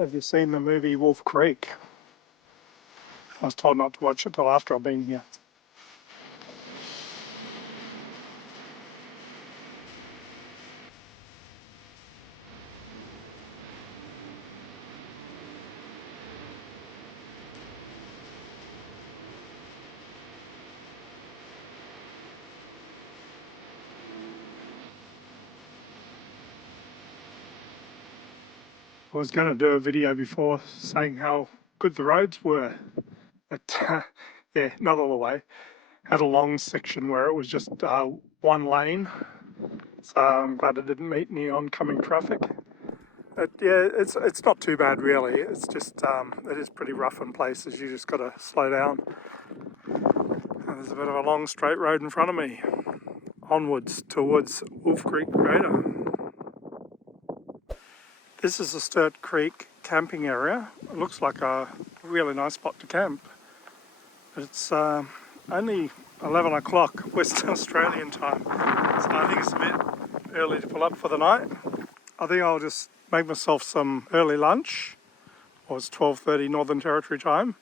Have you seen the movie Wolfe Creek? I was told not to watch it till after I've been here. I was going to do a video before saying how good the roads were, but yeah, not all the way. Had a long section where it was just one lane, so I'm glad it didn't meet any oncoming traffic. But yeah, it's not too bad really. It's just it is pretty rough in places. You just got to slow down. And there's a bit of a long straight road in front of me, onwards towards Wolfe Creek Crater. This is the Sturt Creek camping area. It looks like a really nice spot to camp. But it's only 11 o'clock Western Australian time, so I think it's a bit early to pull up for the night. I think I'll just make myself some early lunch, or it's 12:30 Northern Territory time,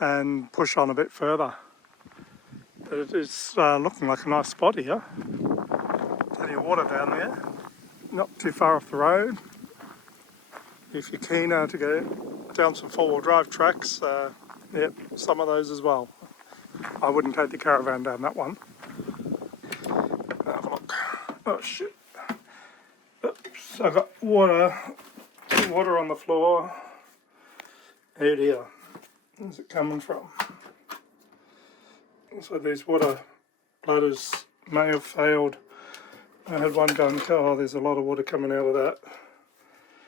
and push on a bit further. But it is looking like a nice spot here. Plenty of water down there, not too far off the road. If you're keener to go down some four-wheel drive tracks, yep, some of those as well. I wouldn't take the Caravan down that one. Have a look. Oh shit. Oops, I got water on the floor. Oh dear. Where's it coming from? So these water bladders may have failed. I had one gun. Oh, there's a lot of water coming out of that.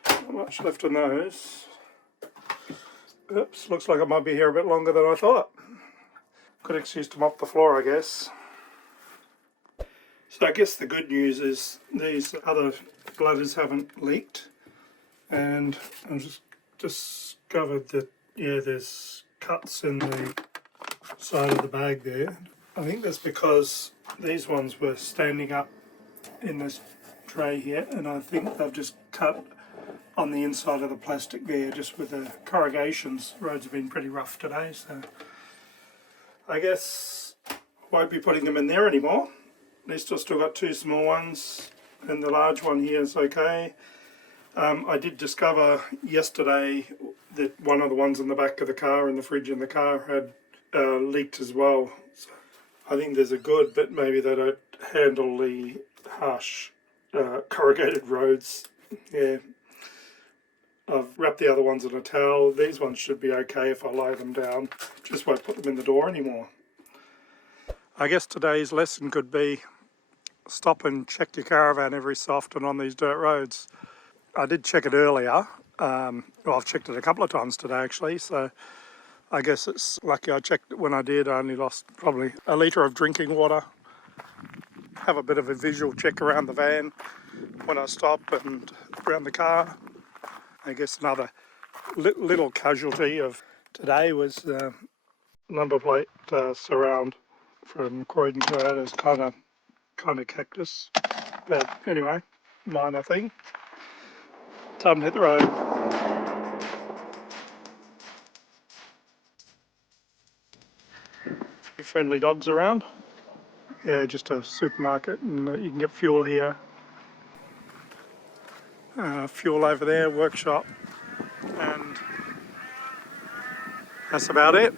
Not much left on those. Oops, looks like I might be here a bit longer than I thought. Good excuse to mop the floor, I guess. So I guess the good news is these other bladders haven't leaked, and I've just discovered that, yeah, there's cuts in the side of the bag there. I think that's because these ones were standing up in this tray here, and I think they've just cut on the inside of the plastic there, just with the corrugations. Roads have been pretty rough today, so I guess won't be putting them in there anymore. At least I've still got two small ones, and the large one here is okay. I did discover yesterday that one of the ones in the back of the car, in the fridge in the car, had leaked as well. So I think there's a good, but maybe they don't handle the harsh corrugated roads. Yeah. I've wrapped the other ones in a towel. These ones should be okay if I lay them down. Just won't put them in the door anymore. I guess today's lesson could be stop and check your Caravan every so often on these dirt roads. I did check it earlier. Well, I've checked it a couple of times today actually, so I guess it's lucky I checked it when I did. I only lost probably a litre of drinking water. Have a bit of a visual check around the van when I stop and around the car. I guess another little casualty of today was number plate surround from Croydon Toyota's kind of cactus. But anyway, minor thing. Time to hit the road. Friendly dogs around. Yeah, just a supermarket, and you can get fuel here. Fuel over there, workshop, and that's about it.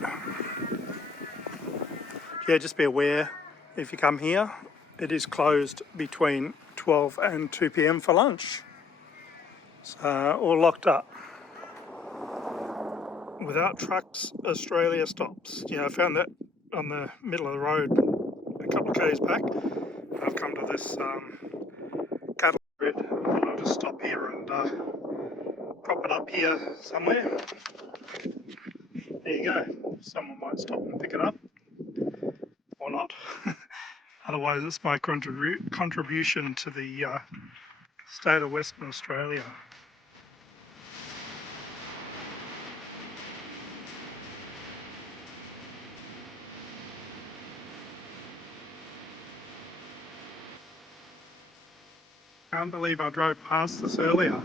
Yeah, just be aware if you come here, it is closed between 12 and 2 p.m. for lunch. So, all locked up. Without trucks, Australia stops. Yeah, I found that on the middle of the road a couple of k's back. I've come to this cattle grid. I'll just stop here and prop it up here somewhere. There you go. Someone might stop and pick it up, or not. Otherwise, it's my contribution to the state of Western Australia. Can't believe I drove past this earlier.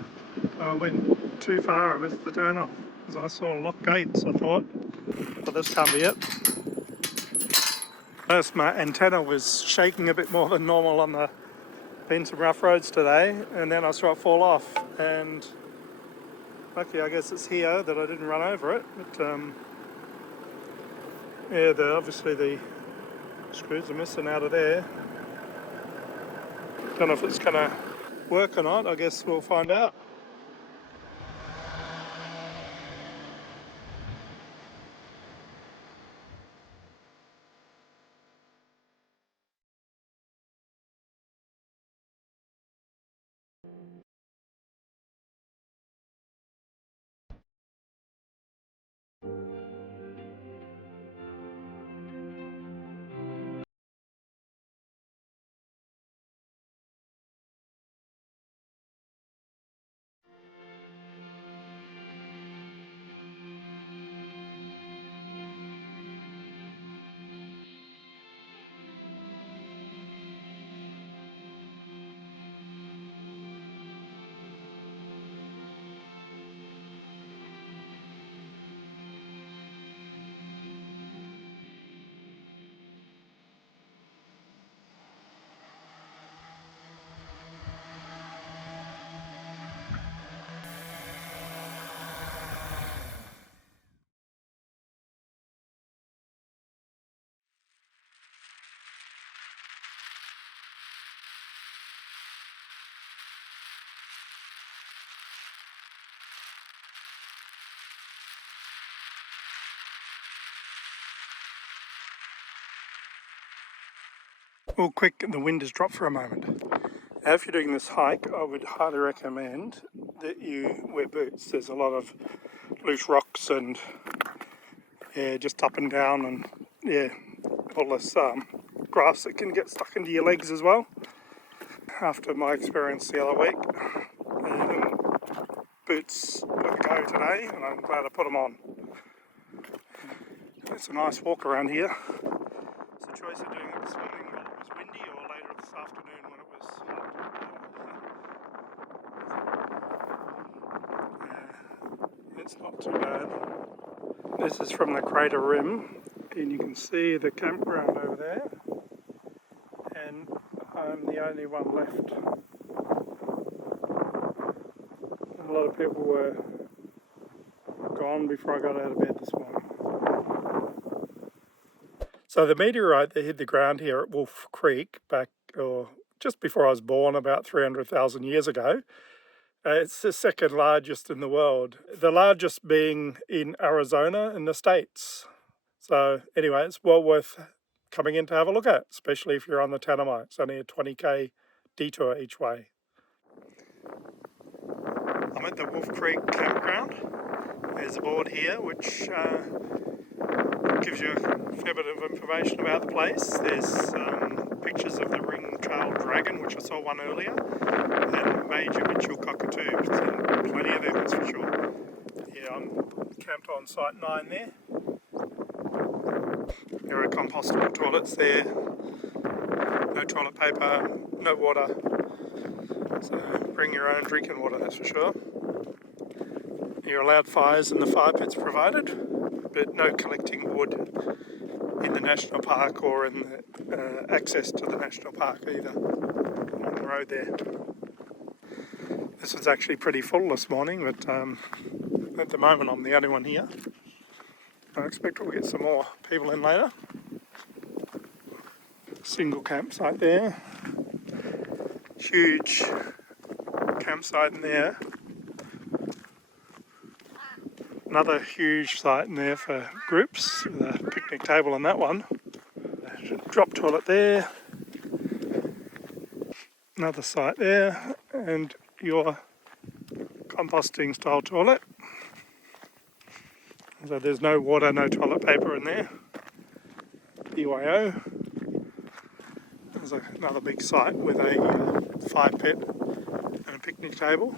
I went too far, I missed the turn off because I saw locked gates, I thought. But this can't be it. First, my antenna was shaking a bit more than normal on the been some rough roads today, and then I saw it fall off, and lucky I guess it's here that I didn't run over it, but yeah, obviously the screws are missing out of there. Don't know if it's going to work or not, I guess we'll find out. Well, quick, the wind has dropped for a moment. Now, if you're doing this hike, I would highly recommend that you wear boots. There's a lot of loose rocks and yeah, just up and down, and yeah, all this grass that can get stuck into your legs as well. After my experience the other week, boots were the go today, and I'm glad I put them on. It's a nice walk around here. It's a choice of doing it this morning while it was windy, or later this afternoon when it was hot. It's not too bad. This is from the crater rim, and you can see the campground over there, and I'm the only one left. A lot of people were gone before I got out of bed this morning. So the meteorite that hit the ground here at Wolfe Creek back, or just before I was born, about 300,000 years ago, it's the second largest in the world. The largest being in Arizona in the States. So anyway, it's well worth coming in to have a look at, especially if you're on the Tanami. It's only a 20k detour each way. I'm at the Wolfe Creek campground. There's a board here which gives you a fair bit of information about the place. There's pictures of the ring-tailed dragon, which I saw one earlier, and major Mitchell cockatoos, and plenty of them, that's for sure. Yeah, I'm camped on site 9 there. There are compostable toilets there, no toilet paper, no water, so bring your own drinking water, that's for sure. You're allowed fires in the fire pits provided, but no collecting wood in the national park or in the access to the national park either, on the road there. This was actually pretty full this morning, but at the moment I'm the only one here. I expect we'll get some more people in later. Single campsite there. Huge campsite in there. Another huge site in there for groups, with a picnic table on that one. Drop toilet there. Another site there, and your composting style toilet. So there's no water, no toilet paper in there. BYO. There's another big site with a fire pit and a picnic table.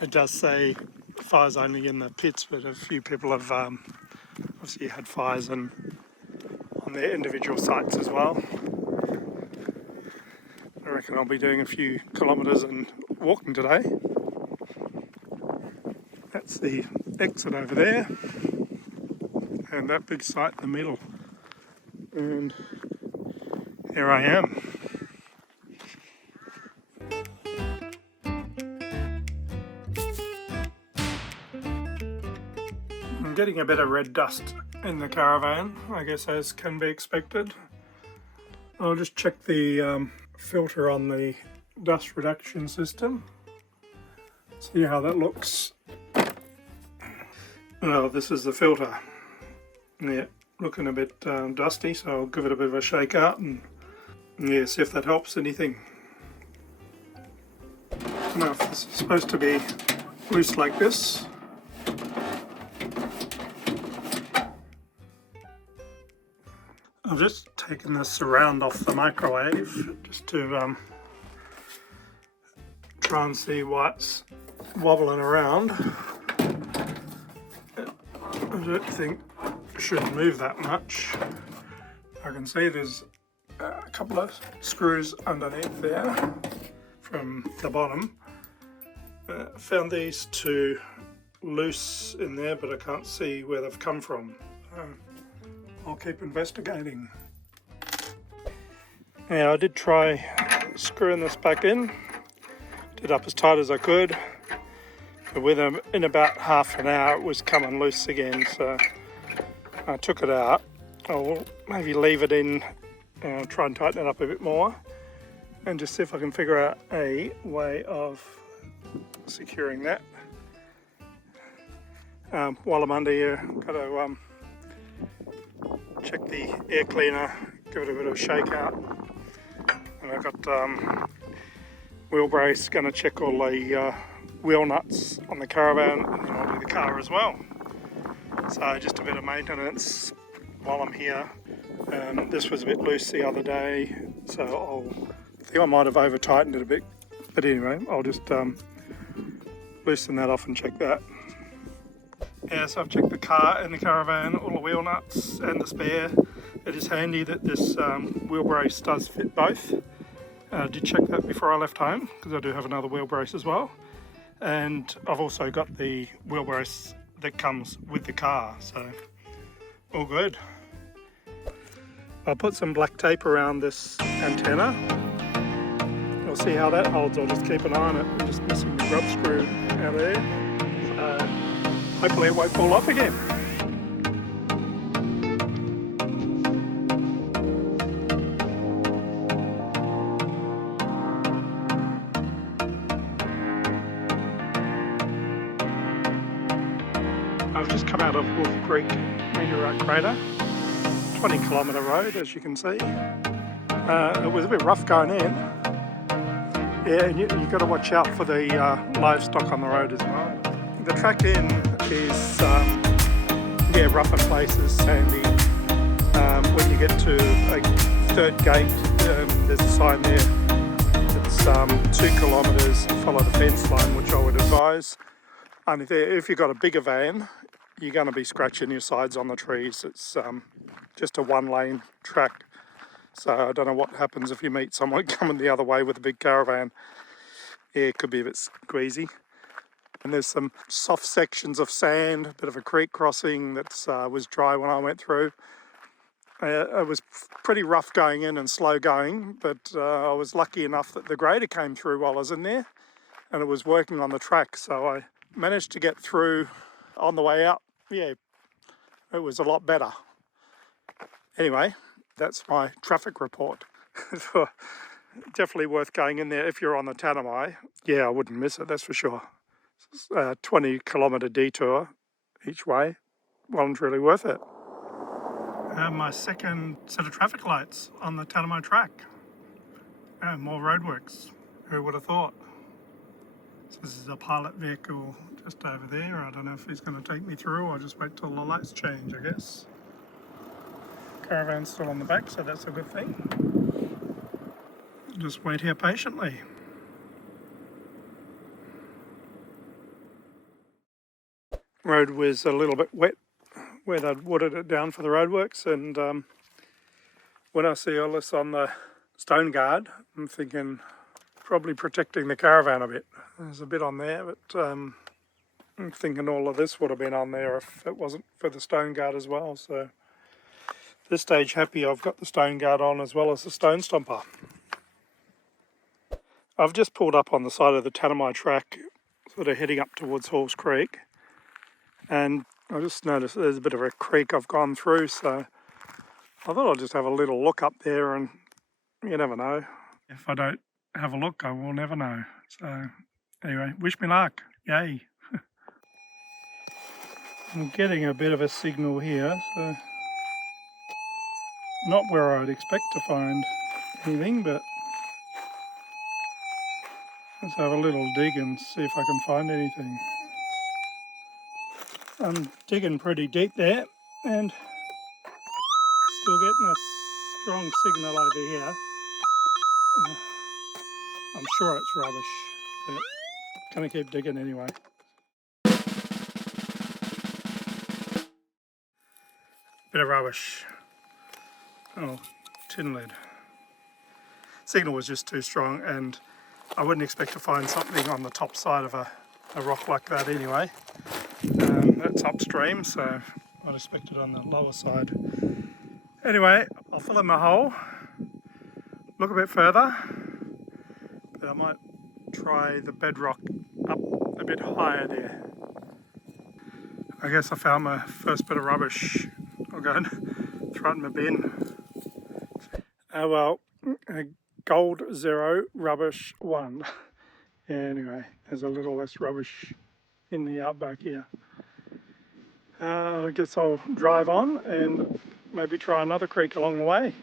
It does say fires only in the pits, but a few people have obviously had fires on their individual sites as well. I reckon I'll be doing a few kilometres and walking today. That's the exit over there, and that big site in the middle. And here I am. I'm getting a bit of red dust in the caravan, I guess, as can be expected. I'll just check the filter on the dust reduction system, see how that looks. Well, this is the filter. Yeah, looking a bit dusty, so I'll give it a bit of a shake out and yeah, see if that helps anything. Now, if this is supposed to be loose like this, I've just taken the surround off the microwave just to try and see what's wobbling around. I don't think it shouldn't move that much. I can see there's a couple of screws underneath there from the bottom. Found these two loose in there, but I can't see where they've come from. I'll keep investigating. Yeah, I did try screwing this back in. Did up as tight as I could. But in about half an hour it was coming loose again, so I took it out. I'll maybe leave it in and try and tighten it up a bit more and just see if I can figure out a way of securing that. While I'm under here, I've got to check the air cleaner, give it a bit of a shake out. And I've got wheel brace, going to check all the wheel nuts on the Caravan, and then I'll do the car as well. So just a bit of maintenance while I'm here. This was a bit loose the other day, so I think I might have over tightened it a bit. But anyway, I'll just loosen that off and check that. Yeah, so I've checked the car and the Caravan, all the wheel nuts and the spare. It is handy that this wheel brace does fit both. I did check that before I left home, because I do have another wheel brace as well. And I've also got the wheel brace that comes with the car, so all good. I'll put some black tape around this antenna. We'll see how that holds. I'll just keep an eye on it. I'm just missing the grub screw out there. So hopefully it won't fall off again. I've just come out of Wolfe Creek Crater, 20-kilometre road, as you can see. It was a bit rough going in. Yeah, and you've got to watch out for the livestock on the road as well. The track in is rough in places, sandy. When you get to a third gate, there's a sign there. It's 2 kilometres, follow the fence line, which I would advise. And if you've got a bigger van, you're going to be scratching your sides on the trees. It's just a one-lane track. So I don't know what happens if you meet someone coming the other way with a big caravan. Yeah, it could be a bit squeezy. And there's some soft sections of sand, a bit of a creek crossing that was dry when I went through. It was pretty rough going in and slow going, but I was lucky enough that the grader came through while I was in there and it was working on the track, so I managed to get through on the way out. Yeah, it was a lot better. Anyway, that's my traffic report. Definitely worth going in there if you're on the Tanami. Yeah, I wouldn't miss it, that's for sure. 20-kilometre detour each way. Well, it's really worth it. My second set of traffic lights on the Tanami track. More roadworks. Who would have thought? So this is a pilot vehicle just over there. I don't know if he's going to take me through or just wait till the lights change, I guess. Caravan's still on the back, so that's a good thing. Just wait here patiently. Road was a little bit wet where they'd watered it down for the roadworks, and when I see all this on the stone guard, I'm thinking probably protecting the caravan a bit. There's a bit on there, but I'm thinking all of this would have been on there if it wasn't for the stone guard as well. So this stage happy I've got the stone guard on as well as the stone stomper. I've just pulled up on the side of the Tanami track, sort of heading up towards Wolfe Creek, and I just noticed there's a bit of a creek I've gone through, so I thought I'd just have a little look up there, and you never know. If I don't have a look, I will never know. So anyway, wish me luck. Yay. I'm getting a bit of a signal here, so not where I'd expect to find anything, but let's have a little dig and see if I can find anything. I'm digging pretty deep there and still getting a strong signal over here. I'm sure it's rubbish, but gonna keep digging anyway. Bit of rubbish. Oh, tin lid. Signal was just too strong, and I wouldn't expect to find something on the top side of a rock like that anyway. That's upstream, so I'd expect it on the lower side. Anyway, I'll fill in my hole, look a bit further, but I might try the bedrock up a bit higher there. I guess I found my first bit of rubbish. I'll go and throw it in my bin. Oh well, gold 0, rubbish 1. Anyway, there's a little less rubbish in the outback here. I guess I'll drive on and maybe try another creek along the way.